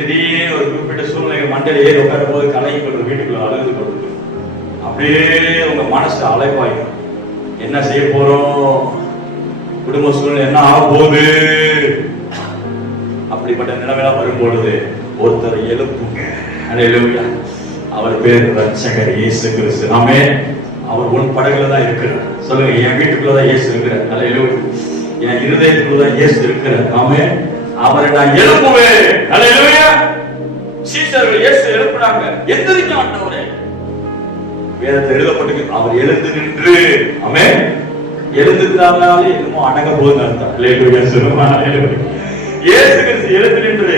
திடீர்னு ஒரு குறிப்பிட்ட சூழ்நிலை மண்டல ஏறி உட்கார போது கலங்கி கொண்டு வீட்டுக்குள்ள அழுது கொண்டு. அப்படியே உங்க மனசு அலைப்பாயும். என்ன செய்ய போறோம்? குடும்ப சூழ்நிலை என்ன ஆக போகுது? அப்படிப்பட்ட நிலைமையெல்லாம் வரும்பொழுது ஒருத்தர் எழுப்புங்க. அல்லேலூயா அவர் பேர் ரட்சகர் இயேசு கிறிஸ்து. நாமே அவர் உன் படகுல தான் இருக்கிறார். சொல்லுங்க என் வீட்டுக்குள்ள தான் இயேசு இருக்கிறார். அல்லேலூயா என் இருதயத்துக்குள்ள தான் இயேசு இருக்கிறார். நாமே அவரை நான் எழுப்புவேன். அல்லேலூயா சீஷர்கள் இயேசு எழுப்புனாங்க. எந்திரிங்க ஆண்டவரே. வேதத்தை எழுதப்பட்டிருக்கு அவர் எழுந்து நின்று. ஆமே எழுந்துட்டாலே என்னமோ அடங்க போகுது அர்த்தம். அல்லேலூயா சொல்லுமா? அல்லேலூயா இயேசு கிறிஸ்து எழுந்து நின்று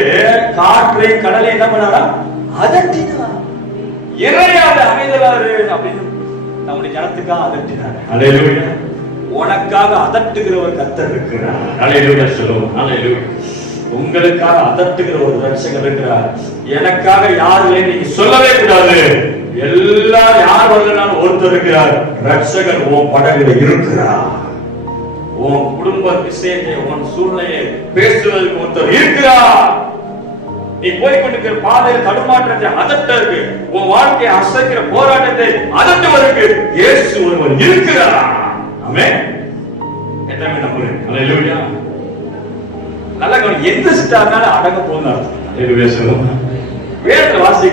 காற்றை கடலை என்ன பண்ணாரா? அதட்டினார். இறையாத அமைதலாரு அப்படின்னு நம்முடைய ஜனத்துக்காக அதட்டினார். அல்லேலூயா உனக்காக அதட்டுகிற ஒரு கத்தர் இருக்கிறார். அல்லேலூயா சொல்லுவோம் அல்லேலூயா உங்களுக்காக அதட்டுகிற ஒரு ரட்சகர் இருக்கிறார். எனக்காக யார் இல்லை நீங்க சொல்லவே கூடாது. எல்லா யார் வரலனாலும் ஒருத்தர் இருக்கிறார். ரட்சகர் உன் படகுல இருக்கிறார். உன் குடும்ப விஷயத்தை உன் சூழ்நிலையை பேசுவதற்கு ஒருத்தர் இருக்கிறார். நீ போய் கொண்டிருக்கிற பாதையில் தடுமாற்றத்தை அதட்ட இருக்கு உன் வாழ்க்கையை அசைக்கிற போராட்டத்தை அதட்டுவதற்கு இயேசு ஒருவர் இருக்கிறார். ஆமே நல்லா எந்த ஸ்டார்னால அடங்க போகுது அர்த்தம். வேதத்தை வாசிக்க